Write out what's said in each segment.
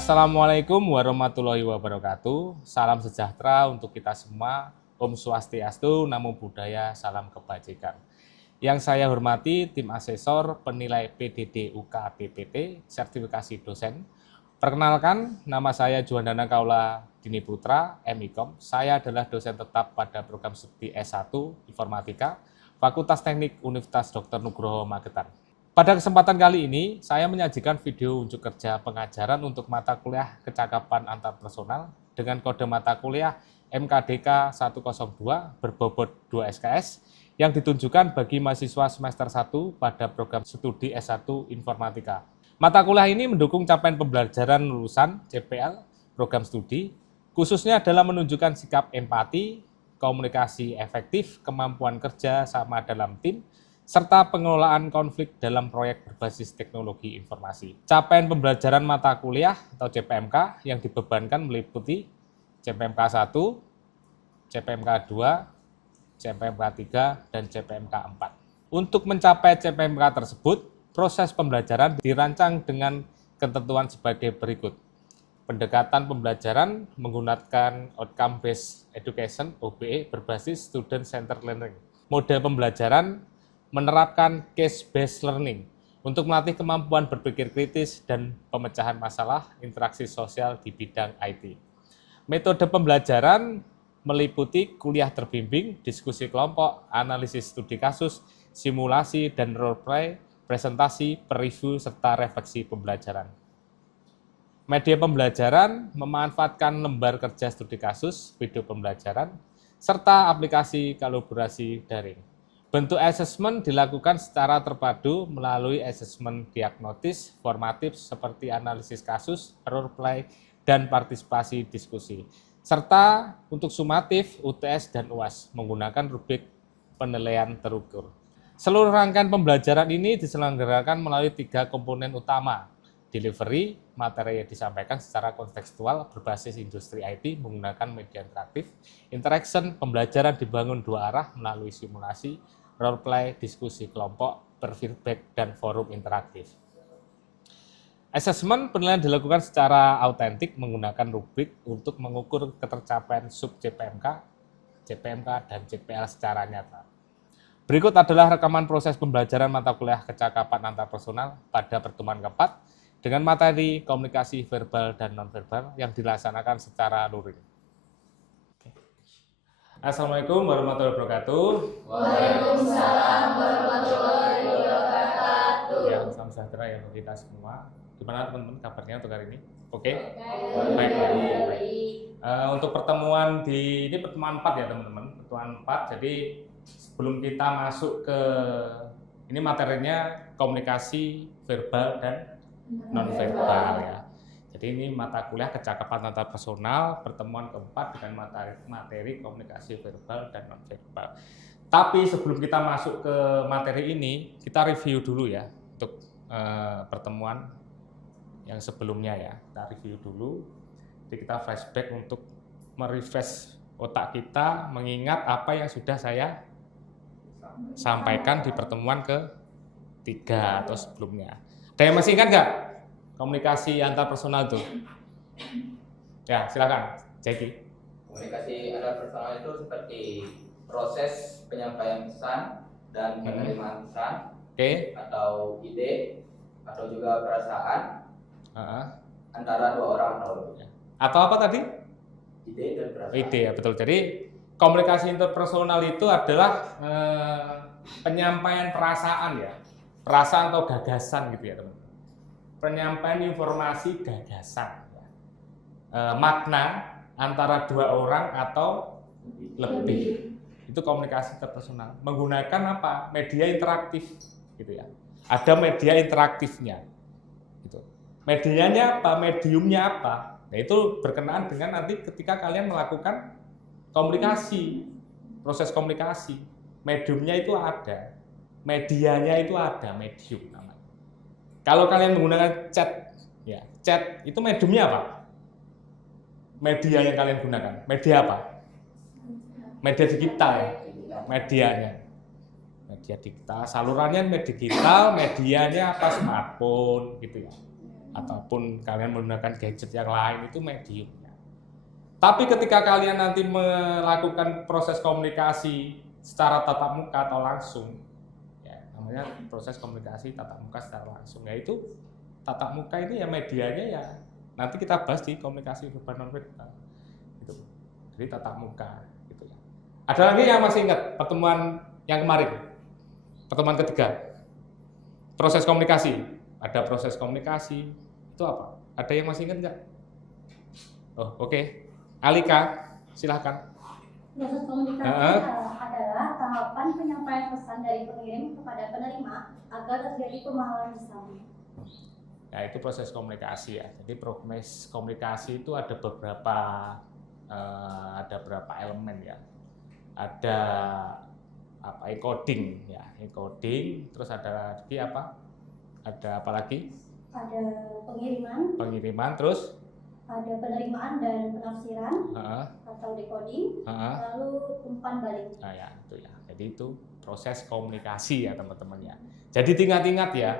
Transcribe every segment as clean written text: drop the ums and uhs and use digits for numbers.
Assalamualaikum warahmatullahi wabarakatuh. Salam sejahtera untuk kita semua. Om Swastiastu, Namo Buddhaya, salam kebajikan. Yang saya hormati tim asesor penilai PDD UK PPT, sertifikasi dosen. Perkenalkan, nama saya Juandana Kaula Dini Putra, MIKOM. Saya adalah dosen tetap pada program studi S1 Informatika, Fakultas Teknik Universitas Dr. Nugroho Magetan. Pada kesempatan kali ini, saya menyajikan video unjuk kerja pengajaran untuk mata kuliah kecakapan antarpersonal dengan kode mata kuliah MKDK 102 berbobot 2 SKS yang ditunjukkan bagi mahasiswa semester 1 pada program studi S1 Informatika. Mata kuliah ini mendukung capaian pembelajaran lulusan CPL program studi, khususnya dalam menunjukkan sikap empati, komunikasi efektif, kemampuan kerja sama dalam tim, serta pengelolaan konflik dalam proyek berbasis teknologi informasi. Capaian pembelajaran mata kuliah atau CPMK yang dibebankan meliputi CPMK 1, CPMK 2, CPMK 3, dan CPMK 4. Untuk mencapai CPMK tersebut, proses pembelajaran dirancang dengan ketentuan sebagai berikut. Pendekatan pembelajaran menggunakan Outcome Based Education (OBE) berbasis Student Centered Learning. Model pembelajaran menerapkan case-based learning untuk melatih kemampuan berpikir kritis dan pemecahan masalah interaksi sosial di bidang IT. Metode pembelajaran meliputi kuliah terbimbing, diskusi kelompok, analisis studi kasus, simulasi dan role-play, presentasi, preview, serta refleksi pembelajaran. Media pembelajaran memanfaatkan lembar kerja studi kasus, video pembelajaran, serta aplikasi kolaborasi daring. Bentuk asesmen dilakukan secara terpadu melalui asesmen diagnostis, formatif seperti analisis kasus, role play, dan partisipasi diskusi. Serta untuk sumatif, UTS, dan UAS menggunakan rubrik penilaian terukur. Seluruh rangkaian pembelajaran ini diselenggarakan melalui 3 komponen utama. Delivery, materi yang disampaikan secara kontekstual berbasis industri IT menggunakan media interaktif. Interaction, pembelajaran dibangun 2 arah melalui simulasi, role-play, diskusi kelompok, berfeedback, dan forum interaktif. Asesmen penilaian dilakukan secara autentik menggunakan rubrik untuk mengukur ketercapaian sub CPMK, CPMK, dan CPL secara nyata. Berikut adalah rekaman proses pembelajaran mata kuliah kecakapan antarpersonal pada pertemuan keempat dengan materi komunikasi verbal dan nonverbal yang dilaksanakan secara luring. Assalamualaikum warahmatullahi wabarakatuh. Waalaikumsalam warahmatullahi wabarakatuh. Ya, salam sejahtera ya untuk kita semua. Gimana teman-teman kabarnya untuk hari ini? Oke? Baik. Untuk pertemuan ini pertemuan 4 ya teman-teman. Pertemuan 4, jadi sebelum kita masuk ke ini materinya komunikasi verbal dan nonverbal ya. Jadi ini mata kuliah kecakapan antarpersonal pertemuan keempat dengan materi komunikasi verbal dan nonverbal. Tapi sebelum kita masuk ke materi ini, kita review dulu ya untuk pertemuan yang sebelumnya ya. Kita review dulu. Jadi kita flashback untuk merefresh otak kita, mengingat apa yang sudah saya sampaikan di pertemuan ketiga atau sebelumnya. Ada yang masih ingat nggak? Komunikasi antarpersonal itu, ya silakan, Jackie. Komunikasi antarpersonal itu seperti proses penyampaian pesan dan penerimaan pesan, atau ide, atau juga perasaan antara 2 orang atau lebih. Atau apa tadi? Ide dan perasaan. Ide ya betul. Jadi komunikasi interpersonal itu adalah penyampaian perasaan ya, perasaan atau gagasan gitu ya teman. Penyampaian informasi gagasan, makna antara 2 orang atau lebih. Itu komunikasi interpersonal. Menggunakan apa? Media interaktif, gitu ya. Ada media interaktifnya, gitu. Medianya apa? Mediumnya apa? Nah itu berkenaan dengan nanti ketika kalian melakukan komunikasi, proses komunikasi. Mediumnya itu ada, medianya itu ada, medium namanya. Kalau kalian menggunakan chat, ya chat itu mediumnya apa? Media yang kalian gunakan, media apa? Media digital ya, medianya. Media digital, salurannya media digital, medianya apa? Smartphone, gitu ya. ataupun kalian menggunakan gadget yang lain itu mediumnya. Tapi ketika kalian nanti melakukan proses komunikasi secara tatap muka atau langsung, ya, namanya proses komunikasi tatap muka secara langsung, yaitu tatap muka ini ya medianya ya nanti kita bahas di komunikasi verbal non verbal, gitu. Jadi tatap muka, gitu ya. Ada lagi yang masih ingat pertemuan yang kemarin, pertemuan ketiga, proses komunikasi. Ada proses komunikasi itu apa? Ada yang masih ingat nggak? Oh, oke. Alika, silahkan. Proses komunikasi adalah tahapan penyampaian pesan dari pengirim kepada penerima agar terjadi pemahaman bersama. Ya, itu proses komunikasi ya. Jadi proses komunikasi itu ada beberapa elemen ya. Ada apa? Encoding ya, encoding. Terus ada lagi apa? Ada apa lagi? Ada pengiriman. Pengiriman, terus? Ada penerimaan dan penafsiran atau decoding, lalu umpan balik. Nah ya, itu ya. Jadi itu proses komunikasi ya teman-teman ya. Jadi ingat-ingat ya.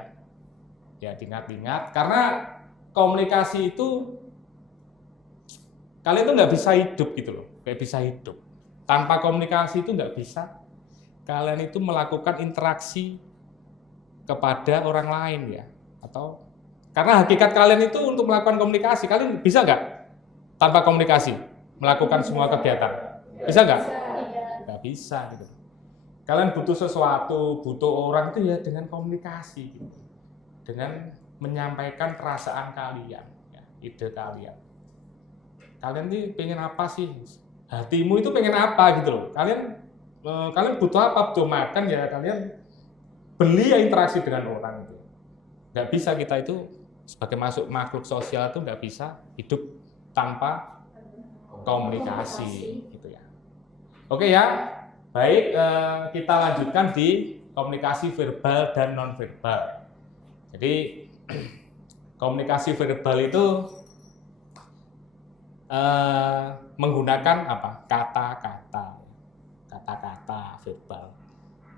Ya, ingat-ingat karena komunikasi itu kalian tuh nggak bisa hidup gitu loh, nggak bisa hidup. Tanpa komunikasi itu nggak bisa kalian itu melakukan interaksi kepada orang lain ya. Atau karena hakikat kalian itu untuk melakukan komunikasi, kalian bisa nggak tanpa komunikasi melakukan semua kegiatan? Bisa nggak? Nggak bisa gitu. Kalian butuh sesuatu, butuh orang itu ya dengan komunikasi gitu. Dengan menyampaikan perasaan kalian, ya, ide kalian. Kalian ini pengen apa sih? Hatimu itu pengen apa gitu loh. Kalian butuh apa? Butuh makan ya kalian beli ya interaksi dengan orang itu. Nggak bisa kita itu sebagai makhluk sosial itu nggak bisa hidup tanpa komunikasi gitu ya. Oke ya, baik, kita lanjutkan di komunikasi verbal dan non verbal. Jadi komunikasi verbal itu menggunakan apa? Kata-kata verbal,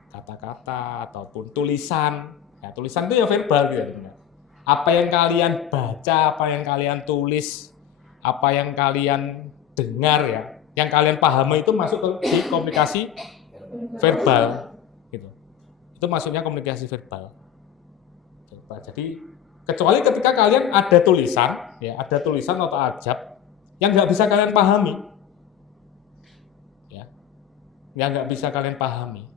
kata-kata ataupun tulisan. Ya, tulisan itu ya verbal gitu. Apa yang kalian baca, apa yang kalian tulis, apa yang kalian dengar ya, yang kalian pahami itu masuk di komunikasi verbal gitu. Itu maksudnya komunikasi verbal. Jadi kecuali ketika kalian ada tulisan ya, ada tulisan atau ajab yang nggak bisa kalian pahami ya, yang nggak bisa kalian pahami.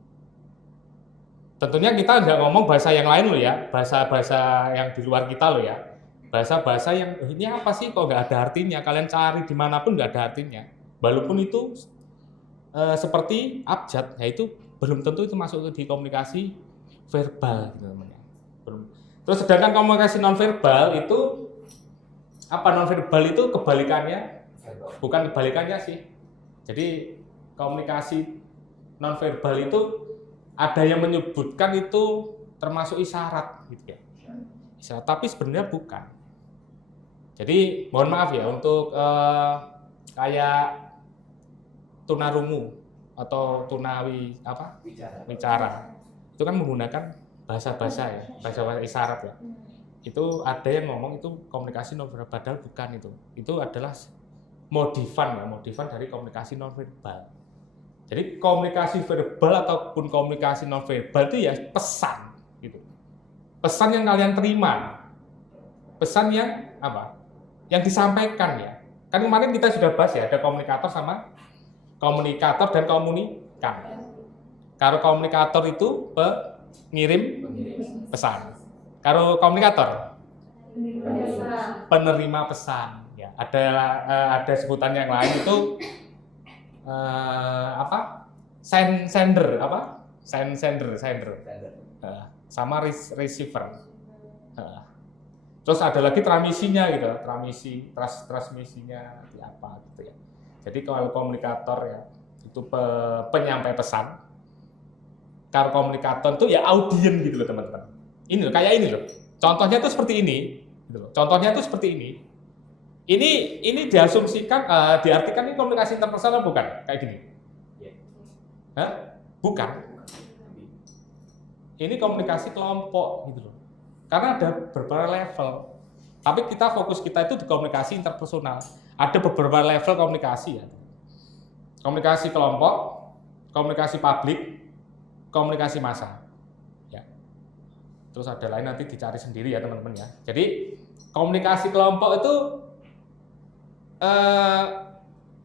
Tentunya kita nggak ngomong bahasa yang lain loh ya, bahasa-bahasa yang di luar kita loh ya, bahasa-bahasa yang ini apa sih kok nggak ada artinya, kalian cari dimanapun nggak ada artinya, walaupun itu seperti abjad, ya itu belum tentu itu masuk di komunikasi verbal gitu namanya. Terus sedangkan komunikasi nonverbal itu apa? Nonverbal itu kebalikannya, bukan kebalikannya sih. Jadi komunikasi nonverbal itu ada yang menyebutkan itu termasuk isyarat gitu ya. Isyarat, tapi sebenarnya bukan. Jadi mohon maaf ya untuk kayak tunarungu atau tunawi apa? Bicara. Itu kan menggunakan bahasa-bahasa ya, bahasa-bahasa isyarat ya. Itu ada yang ngomong itu komunikasi nonverbal, padahal bukan itu. Itu adalah modifan ya, modifan dari komunikasi nonverbal. Jadi komunikasi verbal ataupun komunikasi nonverbal itu ya pesan gitu. Pesan yang kalian terima. Pesan yang apa? Yang disampaikan ya. Kan kemarin kita sudah bahas ya, ada komunikator sama komunikator dan komunikan. Kalau komunikator itu pengirim pesan. Kalau komunikator penerima pesan ya. Ada sebutan yang lain itu apa? Sender apa? Sender. Sama receiver. Terus ada lagi transmisinya gitu, transmisinya di apa gitu ya. Jadi kalau komunikator ya itu penyampai pesan. Kalau komunikator itu ya audien gitu loh teman-teman. Ini loh, kayak ini loh. Contohnya tuh seperti ini. Gitu loh. Contohnya tuh seperti ini. Ini diasumsikan, diartikan ini komunikasi interpersonal bukan? Kayak gini. Hah? Bukan. Ini komunikasi kelompok gitu loh. Karena ada beberapa level. Tapi fokus kita itu di komunikasi interpersonal. Ada beberapa level komunikasi ya. Komunikasi kelompok, komunikasi publik, komunikasi massa. Ya. Terus ada lain nanti dicari sendiri ya teman-teman ya. Jadi komunikasi kelompok itu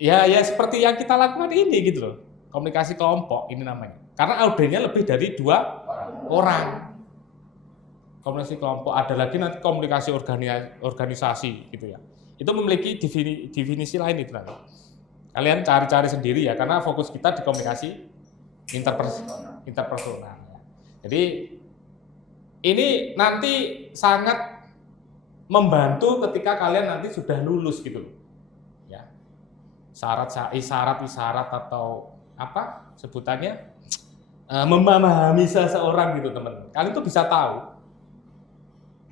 ya seperti yang kita lakukan ini gitu loh. Komunikasi kelompok ini namanya. Karena audiennya lebih dari 2 orang. Komunikasi kelompok, ada lagi nanti komunikasi organisasi gitu ya. Itu memiliki definisi lain itu nanti. Kalian cari-cari sendiri ya, karena fokus kita di komunikasi interpersonal. Jadi ini nanti sangat membantu ketika kalian nanti sudah lulus gitu. Ya. Isyarat atau apa sebutannya memahami seseorang gitu teman-teman. Kalian tuh bisa tahu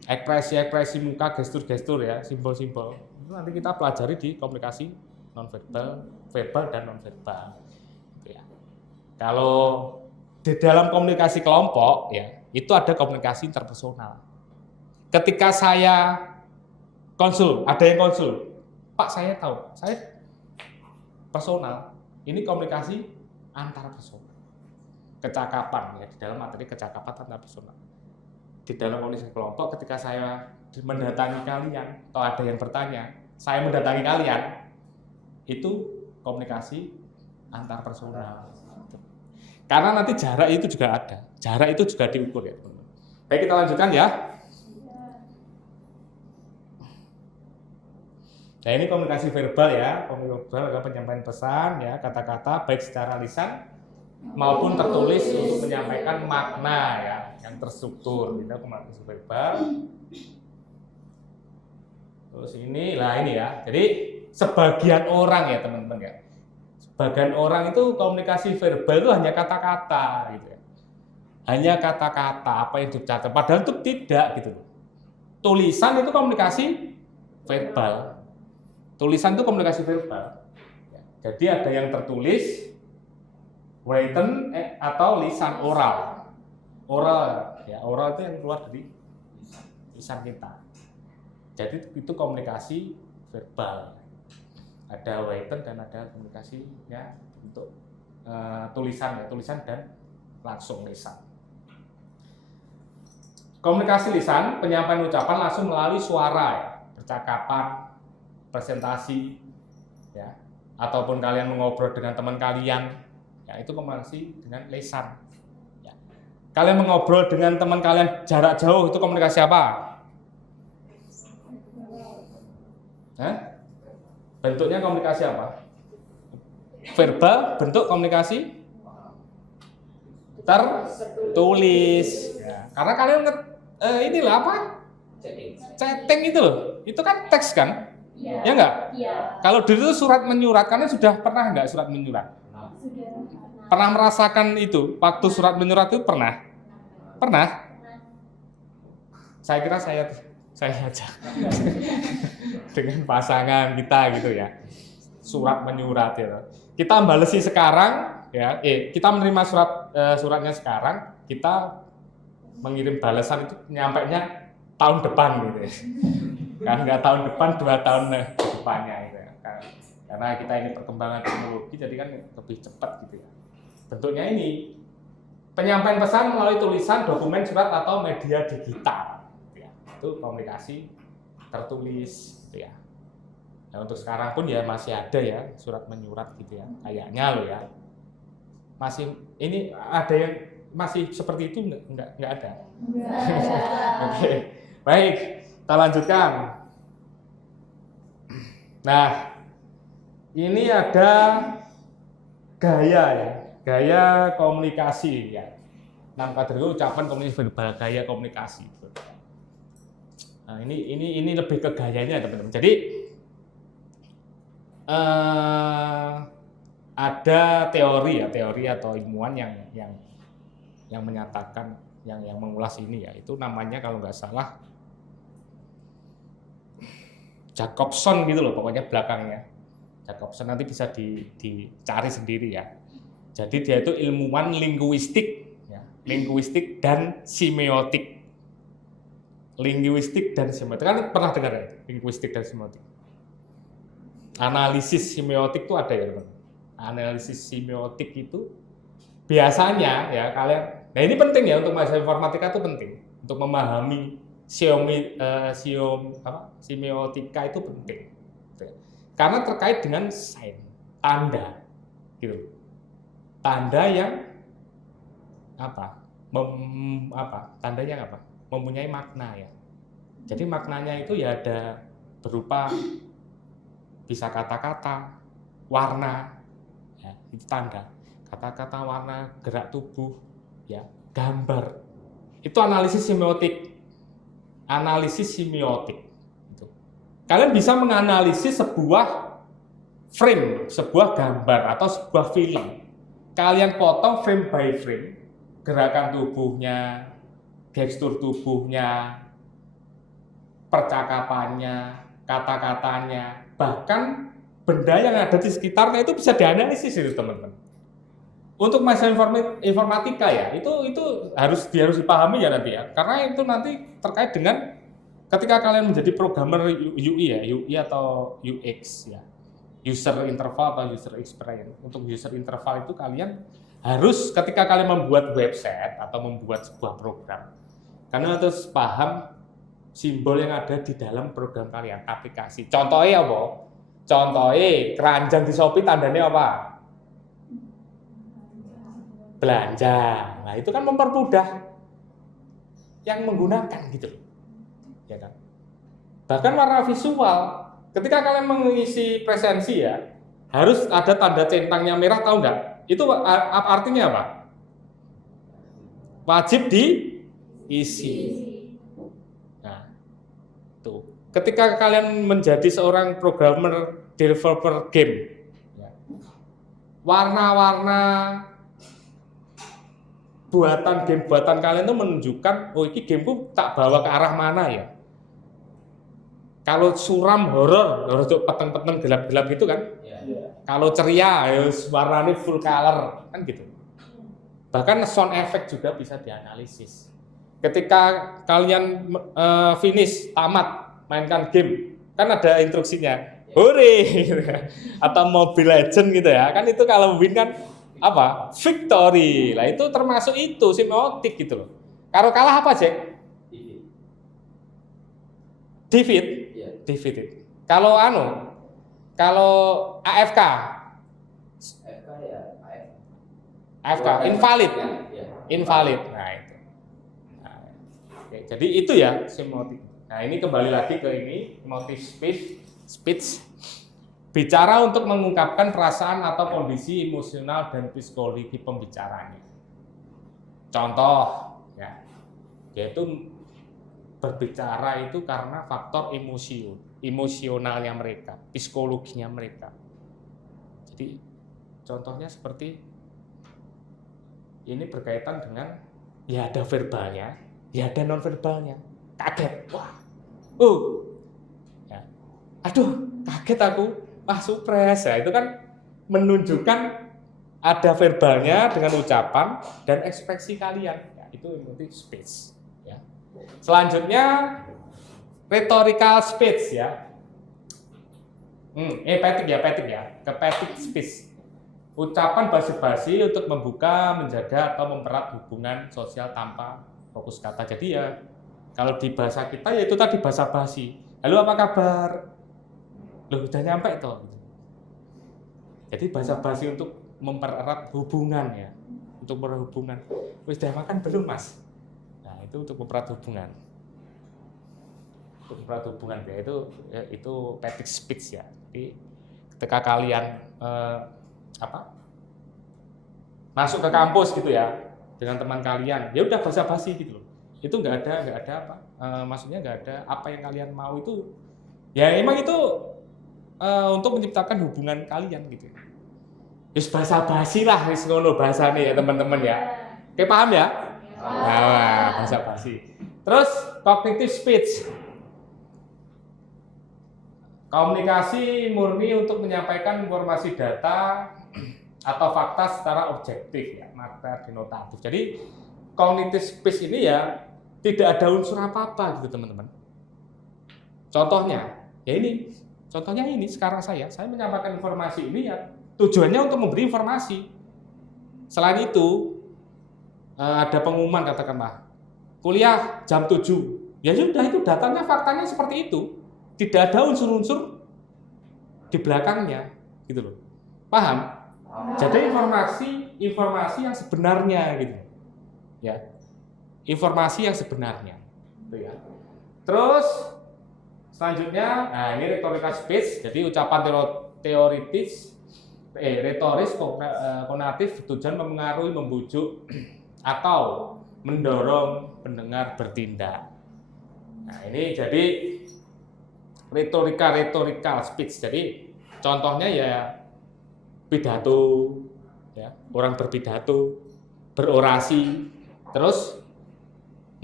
ekspresi muka, gestur ya, simbol-simbol. Itu nanti kita pelajari di komunikasi nonverbal, verbal dan nonverbal. Gitu ya. Kalau di dalam komunikasi kelompok ya, itu ada komunikasi interpersonal. Ketika saya konsul, ada yang konsul, Pak saya tahu, saya personal. Ini komunikasi antar personal. Kecakapan ya, di dalam materi kecakapan antar personal. Di dalam komunikasi kelompok, ketika saya mendatangi kalian atau ada yang bertanya, saya mendatangi kalian, itu komunikasi antar personal. Karena nanti jarak itu juga ada, jarak itu juga diukur ya teman-teman. Baik, kita lanjutkan ya. Nah ini komunikasi verbal ya, komunikasi verbal adalah penyampaian pesan ya, kata-kata baik secara lisan maupun tertulis untuk menyampaikan makna ya, yang terstruktur. Ini komunikasi verbal. Terus ini ya, jadi sebagian orang ya teman-teman ya, sebagian orang itu komunikasi verbal itu hanya kata-kata gitu ya, hanya kata-kata apa yang dicatat, padahal itu tidak gitu. Tulisan itu komunikasi verbal. Tulisan itu komunikasi verbal. Jadi ada yang tertulis, written atau lisan oral. Oral ya, oral itu yang keluar dari lisan kita. Jadi itu komunikasi verbal. Ada written dan ada komunikasinya untuk tulisan ya, tulisan dan langsung lisan. Komunikasi lisan, penyampaian ucapan langsung melalui suara ya, percakapan, presentasi ya, ataupun kalian mengobrol dengan teman kalian ya, itu komunikasi dengan lisan ya. Kalian mengobrol dengan teman kalian jarak jauh, itu komunikasi apa? Bentuknya komunikasi apa? Verbal, bentuk komunikasi tertulis ya. Karena kalian inilah apa? Chatting itu loh, itu kan teks kan? Ya enggak? Iya. Kalau dulu itu surat menyurat, kalian sudah pernah enggak surat menyurat? Pernah merasakan itu? Waktu surat menyurat itu pernah? Pernah? Saya kira saya aja dengan pasangan kita gitu ya, surat menyurat ya. Kita balesi sekarang ya, kita menerima suratnya sekarang, kita mengirim balasan itu nyampainya tahun depan gitu ya. Kan nggak tahun depan, 2 tahun ke depannya gitu ya. Karena kita ini perkembangan teknologi, jadi kan lebih cepat gitu ya. Bentuknya ini penyampaian pesan melalui tulisan, dokumen, surat atau media digital. Itu komunikasi tertulis gitu ya. Nah, untuk sekarang pun ya masih ada ya surat menyurat gitu ya, kayaknya loh ya. Masih ini ada yang masih seperti itu enggak ada. Oke. Baik, kita lanjutkan. Nah, ini ada gaya ya, gaya komunikasi ya. 6 kategori ucapan komunikasi verbal, gaya komunikasi. Nah, ini lebih ke gayanya teman-teman. Jadi ada teori atau ilmuwan yang menyatakan, yang mengulas ini ya, itu namanya kalau nggak salah Jacobson gitu loh, pokoknya belakangnya Jacobson, nanti bisa dicari sendiri ya. Jadi dia itu ilmuwan linguistik ya, linguistik dan semiotik. linguistik dan semiotik. Kan pernah dengar ya, linguistik dan semiotik. Analisis semiotik itu ada ya, teman. Analisis semiotik itu biasanya ya kalian, nah ini penting ya untuk mahasiswa informatika itu penting untuk memahami semiotika itu penting. Karena terkait dengan sign, tanda, gitu. Tanda yang tandanya apa? Mempunyai makna ya. Jadi maknanya itu ya ada berupa bisa kata-kata, warna, ya, itu tanda. Kata-kata, warna, gerak tubuh, ya, gambar. Itu analisis semiotik. Analisis semiotik. Gitu. Kalian bisa menganalisis sebuah frame, sebuah gambar atau sebuah film. Kalian potong frame by frame, gerakan tubuhnya, gestur tubuhnya, percakapannya, kata-katanya, bahkan benda yang ada di sekitarnya itu bisa dianalisis itu teman-teman. Untuk mahasiswa informatika ya, itu harus dipahami ya nanti ya, karena itu nanti terkait dengan ketika kalian menjadi programmer UI ya, UI atau UX ya, user interval atau user experience. Untuk user interval itu kalian harus ketika kalian membuat website atau membuat sebuah program, kalian harus paham simbol yang ada di dalam program kalian, aplikasi. Contohnya apa? Contohnya keranjang di Shopee tandanya apa? Belanja. Nah, itu kan mempermudah yang menggunakan gitu. Ya kan? Bahkan warna visual, ketika kalian mengisi presensi ya, harus ada tanda centangnya merah, tahu nggak? Itu artinya apa? Wajib diisi. Nah, tuh. Ketika kalian menjadi seorang programmer developer game, ya, warna-warna buatan game buatan kalian itu menunjukkan, oh ini gameku tak bawa ke arah mana ya. Kalau suram horor, untuk peteng-peteng gelap-gelap gitu kan. Kalau ceria, ya warnanya full color kan gitu. Bahkan sound effect juga bisa dianalisis. Ketika kalian finish, tamat mainkan game, kan ada instruksinya, hore, atau Mobile Legend gitu ya, kan itu kalau win kan apa? Victory. Lah itu termasuk itu semiotik gitu loh. Kalau kalah apa Jack? Defeat. Defeated. Kalau AFK invalid. Invalid. Nah itu. Nah, oke, jadi itu ya semiotik. Nah ini kembali lagi ke ini motif speech. Bicara untuk mengungkapkan perasaan atau kondisi emosional dan psikologi pembicaranya. Contoh, ya, yaitu berbicara itu karena faktor emosionalnya mereka, psikologinya mereka. Jadi contohnya seperti ini berkaitan dengan ya ada verbalnya, ya ada non verbalnya. Kaget, wah, ya, aduh, kaget aku. Wah, surprise ya, itu kan menunjukkan ada verbalnya dengan ucapan dan ekspresi kalian. Ya, itu emotive speech. Ya. Selanjutnya rhetorical speech ya. Pathetic speech. Ucapan basa-basi untuk membuka, menjaga atau mempererat hubungan sosial tanpa fokus kata. Jadi ya kalau di bahasa kita ya itu tadi basa-basi. Halo, apa kabar? Loh, udah nyampe toh. Jadi basa-basi untuk mempererat hubungan ya. Untuk berhubungan. Wis udah makan belum, Mas? Nah, itu untuk mempererat hubungan. Untuk mempererat hubungan ya itu pathetic speech ya. Jadi ketika kalian masuk ke kampus gitu ya dengan teman kalian, ya udah basa-basi gitu loh. Itu nggak ada apa? Maksudnya nggak ada apa yang kalian mau itu. Ya emang itu untuk menciptakan hubungan kalian gitu. Wis basa-basi lah, wis ngono bahasane ya teman-teman ya. Oke, paham ya? Nah, basa-basi. Terus cognitive speech. Komunikasi murni untuk menyampaikan informasi data atau fakta secara objektif ya, makna denotatif. Jadi cognitive speech ini ya tidak ada unsur apa-apa gitu teman-teman. Contohnya ini sekarang saya menyampaikan informasi ini ya tujuannya untuk memberi informasi. Selain itu ada pengumuman katakanlah kuliah jam 7. Ya sudah, itu datanya faktanya seperti itu. Tidak ada unsur-unsur di belakangnya gitu loh. Paham? Jadi informasi yang sebenarnya gitu. Ya. Informasi yang sebenarnya. Gitu ya. Terus selanjutnya, nah ini rhetorical speech, jadi ucapan retoris konatif bertujuan mempengaruhi, membujuk atau mendorong pendengar bertindak. Nah ini jadi rhetorical speech. Jadi contohnya ya pidato, ya orang berpidato, berorasi, terus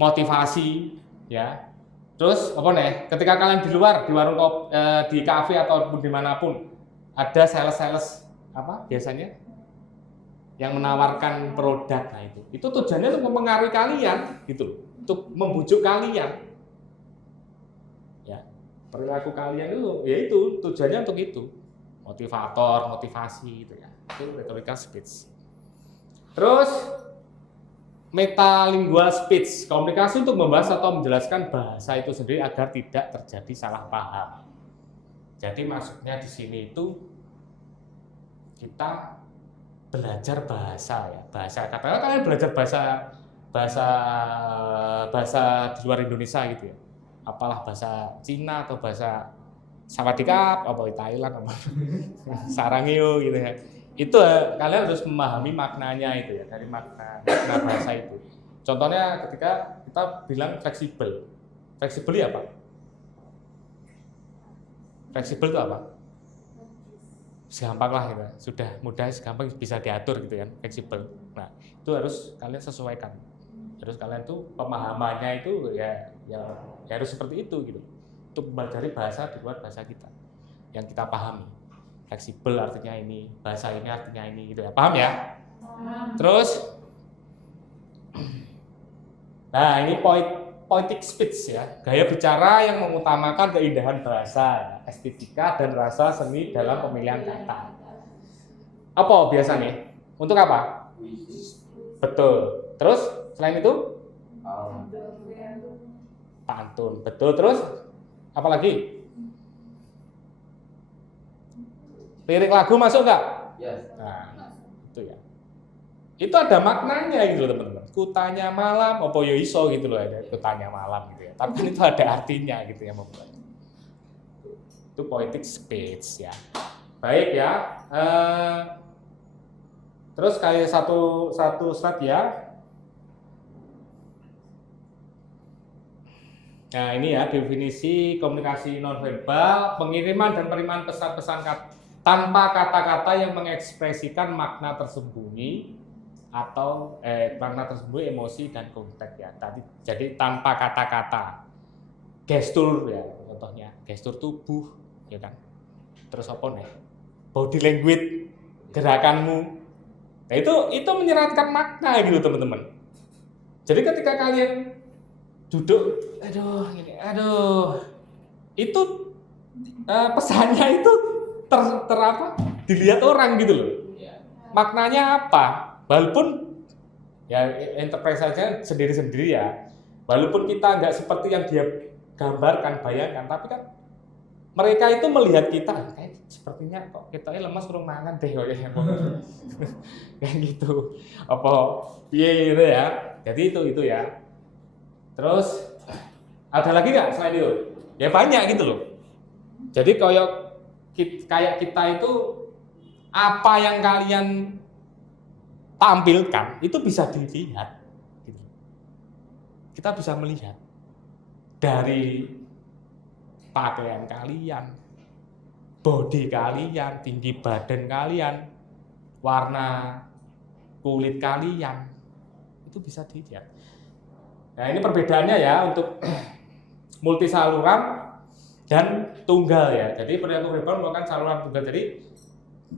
motivasi, ya. Terus apa nih? Ketika kalian di luar, di warung kopi, di kafe ataupun dimanapun, ada sales apa biasanya yang menawarkan produk, nah itu tujuannya untuk mempengaruhi kalian, gitu, untuk membujuk kalian, ya perilaku kalian itu tujuannya untuk itu, motivasi, gitu ya, itu rhetorical speech. Terus metalingual speech, komunikasi untuk membahas atau menjelaskan bahasa itu sendiri agar tidak terjadi salah paham. Jadi maksudnya di sini itu kita belajar bahasa ya, katakanlah kalian belajar bahasa di luar Indonesia gitu ya, apalah bahasa Cina atau bahasa Sawadikap, apa Thailand, apa Sarangeo gitu ya. Itu kalian harus memahami maknanya itu ya, dari makna bahasa itu. Contohnya ketika kita bilang fleksibel ya apa? Fleksibel itu apa? Segampang lah gitu, sudah mudah, segampang bisa diatur gitu kan, fleksibel. Nah itu harus kalian sesuaikan, harus kalian tuh pemahamannya itu ya harus seperti itu gitu, untuk mempelajari bahasa di luar bahasa kita yang kita pahami. Fleksibel artinya ini, bahasa ini artinya ini gitu ya, paham ya? Terus nah ini poetic speech ya, gaya bicara yang mengutamakan keindahan bahasa, estetika dan rasa seni dalam pemilihan kata. Apa biasanya? Untuk apa? Betul. Terus selain itu? Pantun. Betul. Terus apa lagi? Lirik lagu masuk nggak? Yes. Nah, itu ya. Itu ada maknanya gitu loh teman-teman. Kutanya malam, opo yo iso gitu loh, ada kutanya malam gitu ya. Tapi itu ada artinya gitu ya membuat. Itu poetic speech ya. Baik ya. Terus kayak satu slide ya. Nah ini ya definisi komunikasi nonverbal, pengiriman dan penerimaan pesan-pesan tanpa kata-kata yang mengekspresikan makna tersembunyi atau makna tersembunyi, emosi dan konteks ya. Jadi tanpa kata-kata, gestur ya, contohnya gestur tubuh, ya kan. Terus apa nih? Body language, gerakanmu. Nah itu menyeratkan makna gitu teman-teman. Jadi ketika kalian duduk, itu pesannya itu dilihat orang gitu loh. Maknanya apa? Walaupun ya interpretasinya sendiri-sendiri ya. Walaupun kita nggak seperti yang dia gambarkan, bayangkan, tapi kan mereka itu melihat kita sepertinya kok kita lemas urung mangan deh kayak kayak gitu. Apa piye gitu ya. Jadi itu ya. Terus ada lagi nggak selain itu? Ya banyak gitu loh. Jadi kayak kita itu apa yang kalian tampilkan itu bisa dilihat. Gitu. Kita bisa melihat dari pakaian kalian, body kalian, tinggi badan kalian, warna kulit kalian, itu bisa dilihat. Nah ini perbedaannya ya untuk multi saluran dan tunggal ya. Jadi perilaku verbal merupakan saluran tunggal. Jadi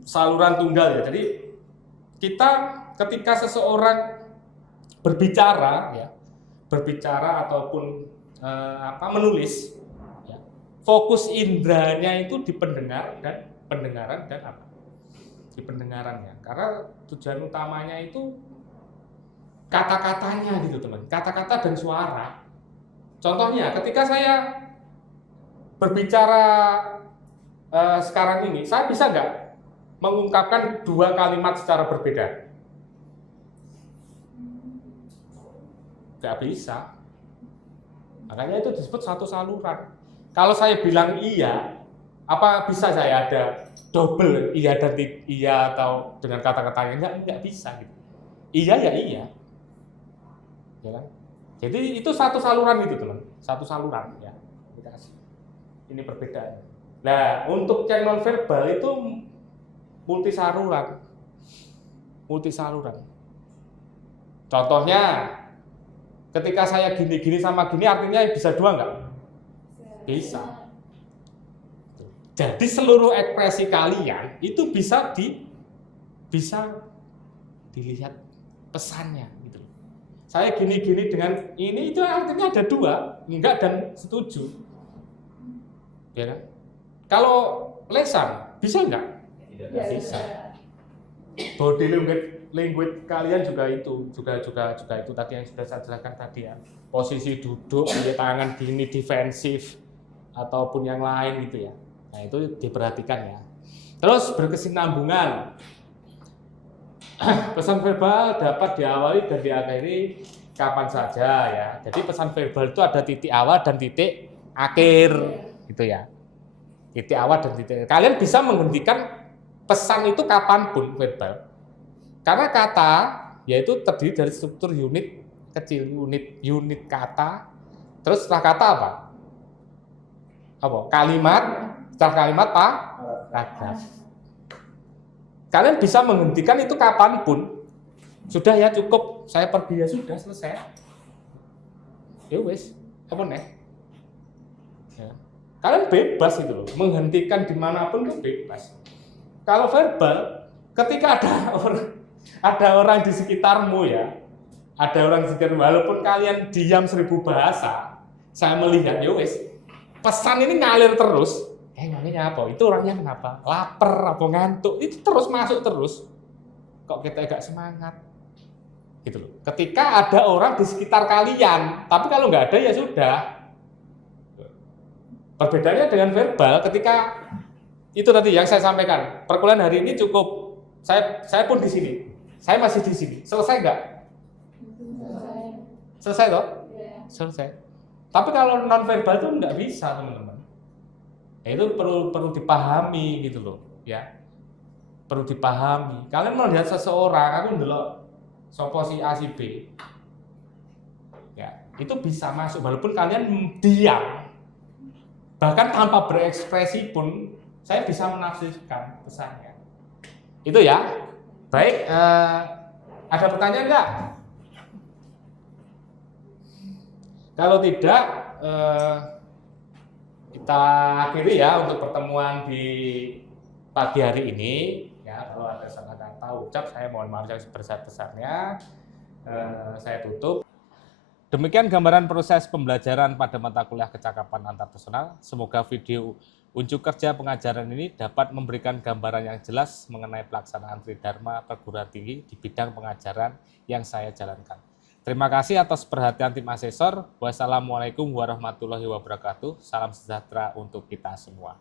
saluran tunggal ya. Jadi kita ketika seseorang berbicara ya, berbicara ataupun menulis, ya, fokus indranya itu di pendengaran dan apa? Di pendengarannya. Karena tujuan utamanya itu kata-katanya gitu teman, kata-kata dan suara. Contohnya ketika saya berbicara sekarang ini, saya bisa nggak mengungkapkan dua kalimat secara berbeda? Nggak bisa. Makanya itu disebut satu saluran. Kalau saya bilang iya, apa bisa saya ada double iya dan iya atau dengan kata-katanya? Nggak bisa gitu. Iya ya iya. Ya kan? Jadi itu satu saluran itu teman, satu saluran ya. Ini perbedaan. Nah, untuk cek nonverbal itu multisaluran. Contohnya, ketika saya gini-gini sama gini, artinya bisa dua nggak? Bisa. Jadi seluruh ekspresi kalian itu bisa dilihat pesannya gitu. Saya gini-gini dengan ini itu artinya ada dua, enggak dan setuju. Ya kan? Kalau lesan bisa enggak? Tidak bisa. Body language kalian juga itu tadi yang sudah saya jelaskan tadi ya. Posisi duduk, tangan gini defensif ataupun yang lain gitu ya. Nah, itu diperhatikan ya. Terus berkesinambungan. Pesan verbal dapat diawali dan diakhiri kapan saja ya. Jadi pesan verbal itu ada titik awal dan titik akhir gitu ya. Titik awal dan titik. Kalian bisa menghentikan pesan itu kapanpun verbal. Karena kata yaitu terdiri dari struktur unit kecil, unit kata. Terus setelah kata apa? Kalimat. Setelah kalimat paragraf. Kalian bisa menghentikan itu kapanpun. Sudah ya cukup, saya pergi ya sudah selesai. Ya wes, apa nih? Ya. Kalian bebas itu loh, menghentikan dimanapun itu bebas. Kalau verbal, ketika ada orang di sekitarmu ya, ada orang di sekitar, walaupun kalian diam 1000 bahasa, saya melihat ya wes, pesan ini ngalir terus. Namanya apa? Itu orangnya kenapa? Lapar apa ngantuk? Itu terus masuk terus. Kok kita agak semangat? Gitu loh. Ketika ada orang di sekitar kalian, tapi kalau nggak ada ya sudah. Perbedaannya dengan verbal, ketika itu tadi yang saya sampaikan, perkuliahan hari ini cukup. Saya pun di sini. Saya masih di sini. Selesai nggak? Selesai toh? Selesai. Tapi kalau non verbal itu nggak bisa teman-teman. Itu perlu dipahami gitu loh, ya. Perlu dipahami. Kalian melihat seseorang, aku ndelok sapa si A si B. Ya, itu bisa masuk walaupun kalian diam. Bahkan tanpa berekspresi pun saya bisa menafsirkan pesannya. Itu ya. Baik, ada pertanyaan enggak? Kalau tidak, kita akhiri ya untuk pertemuan di pagi hari ini ya. Kalau ada salah kata ucap saya mohon maaf yang sebesar-besarnya. Saya tutup. Demikian gambaran proses pembelajaran pada mata kuliah kecakapan antarpersonal. Semoga video unjuk kerja pengajaran ini dapat memberikan gambaran yang jelas mengenai pelaksanaan Tridharma perguruan tinggi di bidang pengajaran yang saya jalankan. Terima kasih atas perhatian tim asesor. Wassalamualaikum warahmatullahi wabarakatuh. Salam sejahtera untuk kita semua.